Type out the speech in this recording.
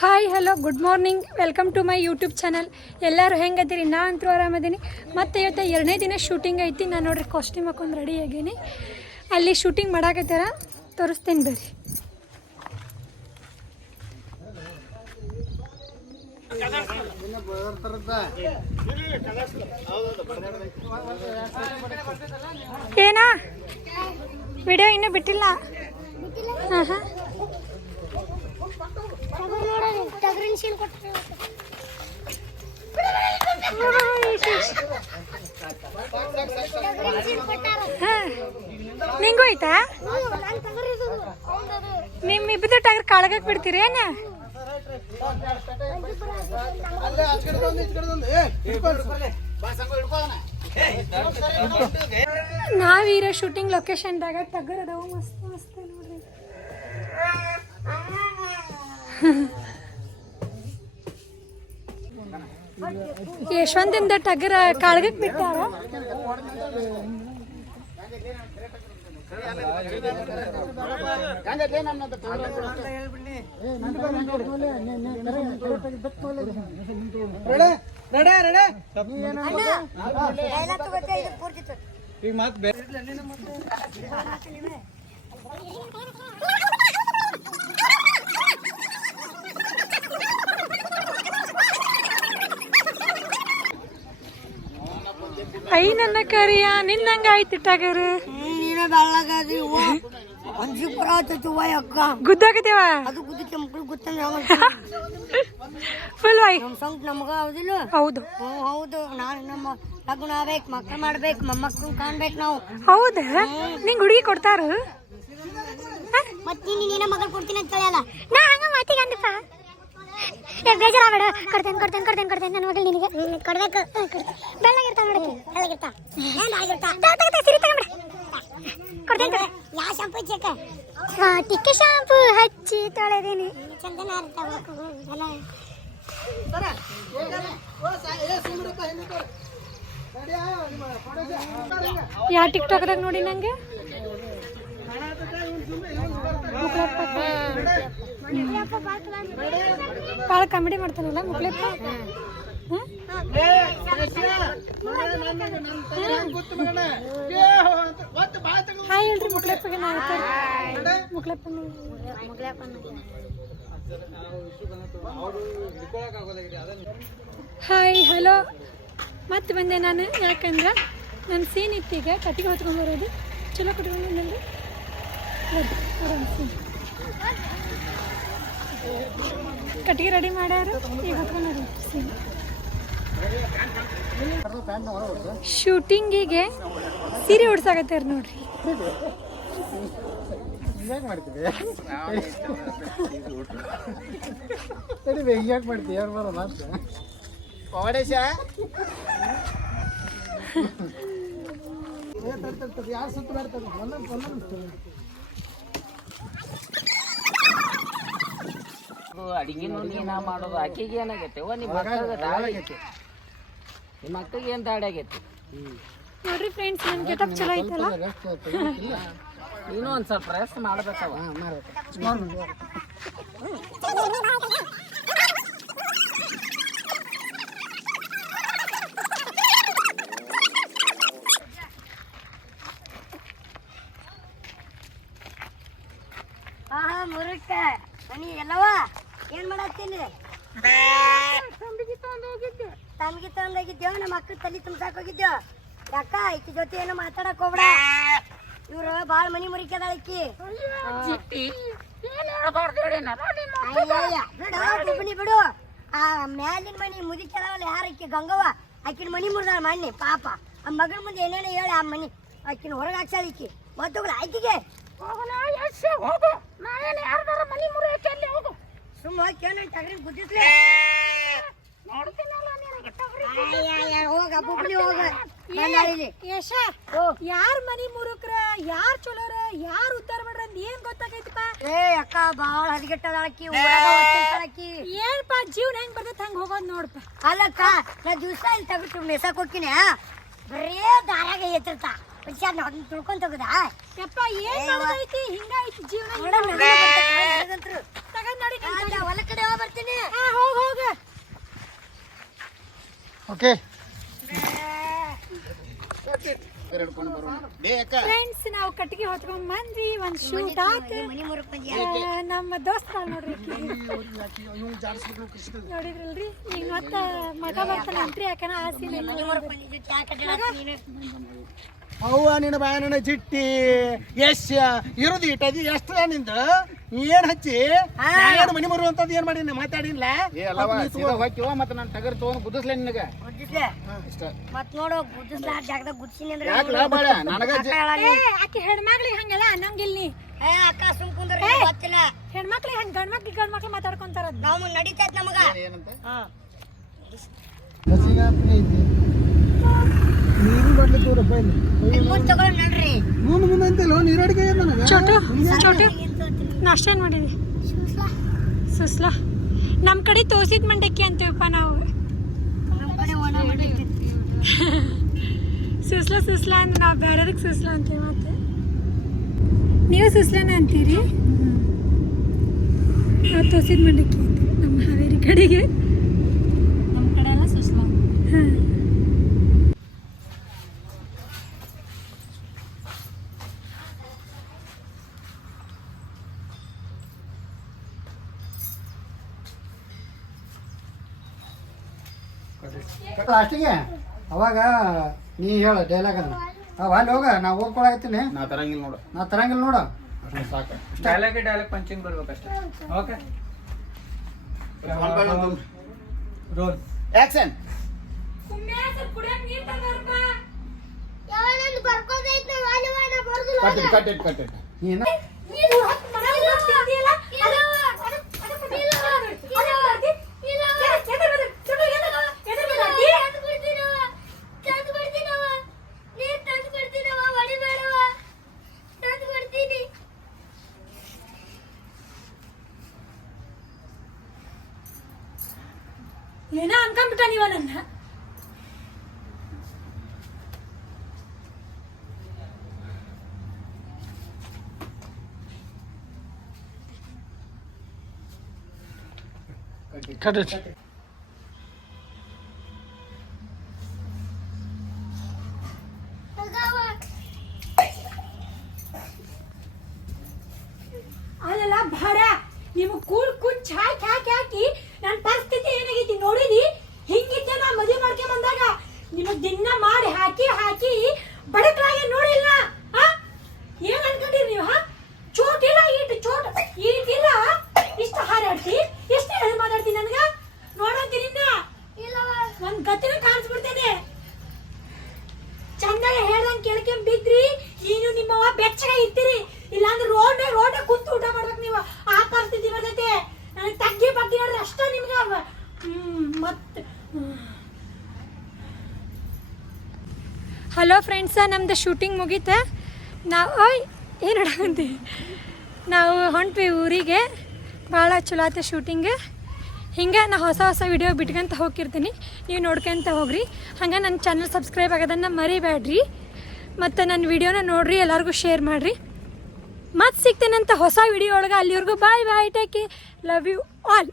Hi hello good morning welcome to my YouTube channel ಎಲ್ಲರೂ ಹೆಂಗದಿರಿ? ನಾ ಅಂತೂ ಆರಾಮದೀನಿ. ಮತ್ತು ಇವತ್ತು ಎರಡನೇ ದಿನ ಶೂಟಿಂಗ್ ಐತಿ. ನಾನು ನೋಡ್ರಿ ಕಾಸ್ಟ್ಯೂಮ್ ಹಾಕೊಂಡು ರೆಡಿ ಆಗೀನಿ. ಅಲ್ಲಿ ಶೂಟಿಂಗ್ ಮಾಡಾಕತ್ತಾರ? ತೋರಿಸ್ತೀನಿ ಬರ್ರಿ. ಏನಾ? ವಿಡಿಯೋ ಇನ್ನೂ ಬಿಟ್ಟಿಲ್ಲ. ಹಾಂ ಹಾಂ. ನಿಂಗೂ ಆಯ್ತಾ ನಾನು ಟಗರಿದು ಅವನದು ನಿಮ್ಮ ಇಬ್ಬರು ಟಗರ್ ಕಾಳಗಕ್ಕೆ ಬಿಡ್ತೀರಿ ಏನು ನಾವೀರ ಶೂಟಿಂಗ್ ಲೊಕೇಶನ್ದಾಗ ದಾಗ ಅದಾವ ಮಸ್ತ್ ಮಸ್ತ್ ನೋಡ್ರಿ. ಯಶವಂತಿಂದ ಟಗರ ಕಾಳಗಕ್ಕೆ ಬಿಟ್ಟಾರ? ಐ ನನ್ನ ಕರಿಯ ನಿನ್ನಂಗ ಟಗರ್. ನೀನ ಆತೈತಿ ಅಕ್ಕ ಅದು ಗುದ್ದಕ್ಕೆ ಮಕ್ಳು ಗೊತ್ತಂಗ ಫುಲ್ ವೈ ನಮ್ಮ ಸಂಗ್ ನಮಗ ಹೌದಿಲ್ಲ? ಹೌದು. ಹ್ಞೂ ಹೌದು. ನಾನು ನಮ್ಮ ಲಗ್ನ ಆಗ್ಬೇಕು ಮಕ್ಕಳು ಮಾಡ್ಬೇಕು ಮೊಮ್ಮಕ್ಳು ಕಾಣ್ಬೇಕು ನಾವು. ಹೌದಾ? ನಿಂಗೆ ಹುಡುಗಿ ಕೊಡ್ತಾರ? ಮತ್ತೆ ನೀನು ನಿನ್ನ ಮಗಳು ಕೊಡ್ತೀನಿ ಅಂತ ಹೇಳಲ್ಲ. ನಾ ಹಂಗ ಮಾತಿಗೆ ಅಂದಪ್ಪ ಬೇಜಾರಾಗಬೇಡ. ಕೊಡ್ತೇನೆ ಕೊಡ್ತೇನೆ ಕೊಡ್ತೇನೆ ಕೊಡ್ತೇನೆ ನನ್ನ ಮಗಳು ನಿನಗೆ. ಕೊಡ್ಬೇಕು. ಬೆಳ್ಳಗಿರ್ತಾವ ನೋಡಕ್ಕೆ. ಸಿರಿ ಯಾ ಶಾಂಪು ಚಕ್ಕ ಟಿಕ್ಕೆ ಶಾಂಪು ಹಚ್ಚಿ ತೊಳೆದೀನಿ ಚಂದನ ಇರ್ತಾವ ಎಲ್ಲ ಯಾ ಟಿಕ್ ಟಾಕ್ದಾಗ ನೋಡಿ ನಂಗೆ ಭಾಳ ಕಾಮಿಡಿ ಮಾಡ್ತಾನಲ್ಲ ಮುಕ್ಳಪ್ಪ ಹ್ಮ್? ಹಾಯ್ ಹೇಳ್ರಿ ಮುಕ್ಳಪ್ಪಗೆ ನಾ ಮುಕ್ಳಪ್ಪ ಹಾಯ್. ಹಲೋ. ಮತ್ತೆ ಬಂದೆ ನಾನು ಯಾಕಂದ್ರೆ ನನ್ನ ಸೀನ್ ಇತ್ತೀಗ ಕಟ್ಟಿಗೆ ಹೊತ್ಕೊಂಡು ಬರೋದು. ಚಲೋ ಕಟ್ಕೊಂಡು ಕಟ್ಟಿಗೆ ರೆಡಿ ಮಾಡ್ಯಾರ ಈಗ ಹೊತ್ಕೊಂಡು ಸೀನ್ ಶೂಟಿಂಗಿಗೆ ಸೀರೆ ಉಡ್ಸಾಕತ್ತಾರ ನೋಡ್ರಿ. ಅಡಿಗೆ ನೋಡಿ ನಾ ಬರೋಲ್ಲ ಅಂತ. ಯಾರು ಸುತ್ತ ಮಾಡ್ತಾರೆ ಒಂದೊಂದು ಒಂದೊಂದು ಅದು ಅಡಿಗೆನು ನೀನ ಮಾಡೋದು ಆಕೆಗೆ ಏನಾಗತ್ತೆ ಓ ನಿಮ್ಮ ನಿಮ್ಮ ಮಕ್ಕಳಿಗೆ ಏನು ದಾಡಿ ಆಗೈತಿ? ನೋಡ್ರಿ ಫ್ರೆಂಡ್ಸ್ ನನ್ನ ಗೆಟಪ್ ಚಲೋ ಐತಲ್ಲ? ನೀನು ಒಂದು ಸ್ವಲ್ಪ ರೆಸ್ಟ್ ಮಾಡ್ಬೇಕವ ಹಾಂ ಮಾಡ್ಬೇಕು. ಆಹಾ ಮುರುಕ ಮನಿ ಎಲ್ಲವ? ಏನ್ ಮಾಡತ್ತೀನಿ? ತಮ್ಗೆ ತಂದೋಗಿದ್ದೇವ ನಮ್ಮ ಅಕ್ಕ ತಲೆ ತುಂಬ್ಸಾಕ್ ಹೋಗಿದ್ದೇವ ಯಾಕ ಈಕಿ ಜೊತೆ ಏನು ಮಾತಾಡಕ್ ಹೋಗ್ಬೇಡ. ಇವ್ರು ಬಾಳ ಮನಿ ಮುರಿಕದಾಳ ಅಕ್ಕಿ ಬಿಡು ಬಿಡು. ಆ ಮ್ಯಾಲಿನ ಮನಿ ಮುದಿಕೆದವಲ್ಲ ಯಾರ ಆಕಿ ಗಂಗವ್ವ. ಆಕಿನ ಮನಿ ಮುರಿದಾಳ ಮಣ್ಣಿ ಪಾಪ. ಆ ಮಗನ ಮುಂದೆ ಏನೇನೆ ಹೇಳಿ ಆ ಮನಿ ಆಕಿನ ಹೊರಗೆ ಹಾಕ್ಸಾಳ ಈಕಿ. ಮತ್ತೊಬ್ರು ಆಯ್ತಿಗೆ ಸುಮ್ಮ ಟಗರಿ ಮನಿ ಹೋಗ. ಬುಬ್ಳಿ ಹೋಗ ಓ ಯಾರ್ ಮನಿ ಮುರುಕ್ರ ಯಾರ್ ಚಲೋರ ಯಾರ್ ಉದ್ದಾರ ಮಾಡ್ರ ಅಂತ ಏನ್ ಗೊತ್ತಾಗೈತಿಪ್ಪ? ಏ ಅಕ್ಕ ಬಾಳ ಹದಗೆಟ್ಟದಾಳಕ್ಕಿ ಊರಾಗ ಒತ್ತಿರ್ತಾಳಕ್ಕಿ ಏನ್ಪ ಜೀವನ ಹೆಂಗ್ ಬರ್ತೈತಿ ಹಂಗ ಹೋಗೋದ್ ನೋಡ್ಪ. ಅಲ್ಲಕ್ಕ ನಾ ದಿವಸ ಇಲ್ಲಿ ತೆಗೆದು ಮೆಸಕ್ ಹೋಗ್ತೀನಿ. ಬರೇ ದಾರಾಗ ಎತ್ತಿರ್ತಾ ಹುಷಾರ್ ನಾವು ತುಳ್ಕೊಂತ ಹೋಗುದಾ ಯಪ್ಪ ಏನ್ ಮಾಡೋದೈತಿ ಹಿಂಗಾಯ್ತು ಜೀವನ ನೋಡೋಣ, ನನಗೂ ಗೊತ್ತಾಗ್ತದೆ, ತಗೊಂಡ್ ನೋಡಿ ಆಯ್ತಾ, ಹೊಲ ಕಡೆ ಹೋಗ್ ಬರ್ತೀನಿ ಹಾ ಹೋಗ್ ಹೋಗ ಓಕೆ? ಫ್ರೆಂಡ್ಸ್ ನಾವು ಕಟ್ಟಿಗೆ ಹೊತ್ಕೊಂಡ್ ಮಂದಿ ಒಂದ್ ಶೂಟ್ ಹಾಕಿ ಮನಿ ಮುರುಕ್ ಬಂದಿ ಆ, ನಮ್ಮ ದೋಸ್ತ ನೋಡ್ರಿ ನೋಡಿದ್ರಲ್ರಿ? ಈಗ ಮತ್ತ ಮಗ ಬರ್ತಾನ ಅಂತ್ರಿ ಯಾಕನ ಆಸೆ ಅವ್ವ ನಿನ್ನ ಬಾಯನ ಜಿಟ್ಟಿ ಎಸ್ ಇರೋದು ಇಟ್ಟದಿ ಎಷ್ಟು ನಿಂದು? ಏನ್ ಹಚ್ಚಿ ನಾನು ಮನಿ ಬರುವಂತದ್ ಏನ್ ಮಾಡಿ ಮಾತಾಡಿಲ್ಲ ಹೋಗ್ತೀವ ಮತ್ತೆ ನಾನು ಟಗರ್ ತಗೊಂಡ್ ಗುದ್ದಿಸ್ಲೆ ನಿನಗ? ಮತ್ ನೋಡು ಗುದ್ದಿಸ್ಲಾ ಜಾಗದಾಗ ಗುದ್ಸಿನಿ ಅಂದ್ರೆ ಆಕಿ ಹೆಣ್ಮಕ್ಳಿಗೆ ಹಂಗೆಲ್ಲ ಅನ್ನಂಗಿಲ್ಲ ನೀ. ಏ ಅಕ್ಕ ಸುಮ್ ಕುಂದ್ರಿ ಗೊತ್ತಿಲ್ಲ. ಹೆಣ್ಮಕ್ಳಿಗೆ ಹಂಗ ಗಂಡ್ ಮಕ್ಳು ಮಾತಾಡ್ಕೊಂತಾರ ನಾವು ನಡೀತೈತ್ ನಮಗ. ಹಾ. ಐತಿ. ನೀರು ಬರ್ಲಿ ತೋರಪ್ಪ ಇಲ್ಲಿ. ಮುಂದ್ ಮುಂದೆ ಅಂತಿಲ್ಲ ನೀರಡಿಕೆ ನನಗ ಚೋಟು ಚೋಟು ನಾಷ್ಟ ಏನ್ ಮಾಡಿದಿ? ಸುಸ್ಲಾ. ನಮ್ ಕಡೆ ತೋಸಿದ ಮಂಡಕ್ಕಿ ಅಂತೀವಪ್ಪ ನಾವು. ಸುಸ್ಲಾ ಸುಸ್ಲಾ ಅಂದ್ರೆ ನಾವು ಬೇರೆದಕ್ಕೆ ಸುಸ್ಲಾ ಅಂತೀವಿ ಮತ್ತೆ. ನೀವು ಸುಸ್ಲಾನ ಅಂತೀರಿ? ನಾವು ತೋಸಿದ ಮಂಡಕ್ಕಿ ಅಂತೀವಿ ನಮ್ಮ ಹಾವೇರಿ ಕಡೆಗೆ. ನಮ್ಮ ಕಡೆ ಎಲ್ಲ ಸುಸ್ಲಾ. ಹಾಂ. ಲಾಸ್ಟಿಗೆ ಅವಾಗ ನೀ ಹೇಳ ಡೈಲಾಗ್ ಅಂದ್ರೆ ಅವ ಅಲ್ಲಿ ಹೋಗ ನಾ ಓದ್ಕೊಳಕತ್ತೀನಿ ನಾ ತರಂಗಿಲ್ಲ ನೋಡು. ನಾ ತರಂಗಿಲ್ಲ ನೋಡು. ಅಷ್ಟ್ ಸಾಕು. Dialogue dialogue punching ಬರ್ಬೇಕಷ್ಟೇ okay roll action cut it cut it cut it ನೀನ? ಏನೋ ಅನ್ಕೊಂಡ್ಬಿಟ್ಟ ನೀವ ನನ್ನ ಕಟ್ಟಿಟ್ ಅಲ್ಲೆಲ್ಲ ಭಾಡ ನಿಮ್ಗೆ ಕೂಳ್ ಕುಚ್ ಹಾಕಿ ಹಾಕಿ ಹಾಕಿ ನನ್ನ ಪರಿಸ್ಥಿತಿ ಏನಾಗೈತಿ ನೋಡಿದಿ ಹಿಂಗಿದ್ದೆ ನಾ ಮದುವೆ ಮಾಡ್ಕೊಂಡ್ ಬಂದಾಗ ನಿಮಗ್ ದಿನ ಮಾಡಿ ಹಾಕಿ ಹಾಕಿ ಬಡಕ್ಲಾಗಿ ನೋಡಿಲ್ಲ. ಹಾ? ಏನ್ ಅನ್ಕೊಂಡಿರಿ ನೀವು ಹಾ? ಚೋಟ್ ಇಲ್ಲ ಇಟ್ಟು ಚೋಟ್ ಈಟಿಲ್ಲ. ಇಷ್ಟ ಹಾರಾಡ್ತಿ ಎಷ್ಟು ಹೇಳಿ ಮಾತಾಡ್ತೀನಿ ನನ್ಗ? ನೋಡಂತೀನಿ ಒಂದ್ ಗತಿನ ಕಾಣಿಸ್ಬಿಡ್ತೇನೆ. ಚಂದಾಗ ಹೇಳ್ದಂಗ್ ಕೇಳ್ಕೊಂಡ್ ಬಿದ್ರಿ. ನೀನು ನಿಮ್ಮವ ಬೆಚ್ಚಗ ಇರ್ತೀರಿ. ಇಲ್ಲಾಂದ್ರೆ ರೋಡ್ ರೋಡ್ ಕುಂತು ಊಟ ಮಾಡ್ಬೇಕು ನೀವು. ಆ ಪರಿಸ್ಥಿತಿ ಬರ್ತೈತೆ. ನನಗೆ ತಗ್ಗಿ ಬಗ್ಗೆ ನೋಡ್ರಿ ಅಷ್ಟೇ ನಿಮ್ಗೆ. ಮತ್ತೆ ಹಲೋ ಫ್ರೆಂಡ್ಸ ನಮ್ದು ಶೂಟಿಂಗ್ ಮುಗೀತ. ನಾವು, ಓಯ್, ಏನು ಹೇಳಂತಿ ನಾವು ಹೊಂಟ್ವಿ ಊರಿಗೆ. ಭಾಳ ಚಲೋ ಆಯ್ತು ಶೂಟಿಂಗ್ ಹಿಂಗೆ ನಾ ಹೊಸ ಹೊಸ ವಿಡಿಯೋ ಬಿಟ್ಕೊಂತ ಹೋಗಿರ್ತೀನಿ ನೀವು ನೋಡ್ಕೊಂತ ಹೋಗ್ರಿ. ಹಂಗೆ ನನ್ನ ಚಾನಲ್ ಸಬ್ಸ್ಕ್ರೈಬ್ ಆಗೋದನ್ನು ಮರಿಬೇಡ್ರಿ ಮತ್ತು ನನ್ನ ವಿಡಿಯೋನ ನೋಡ್ರಿ, ಎಲ್ಲರಿಗೂ ಶೇರ್ ಮಾಡಿರಿ. ಮತ್ತೆ ಅಂತ ಹೊಸ ವಿಡಿಯೋ ಒಳಗೆ ಅಲ್ಲಿವರೆಗೂ bye bye take love you all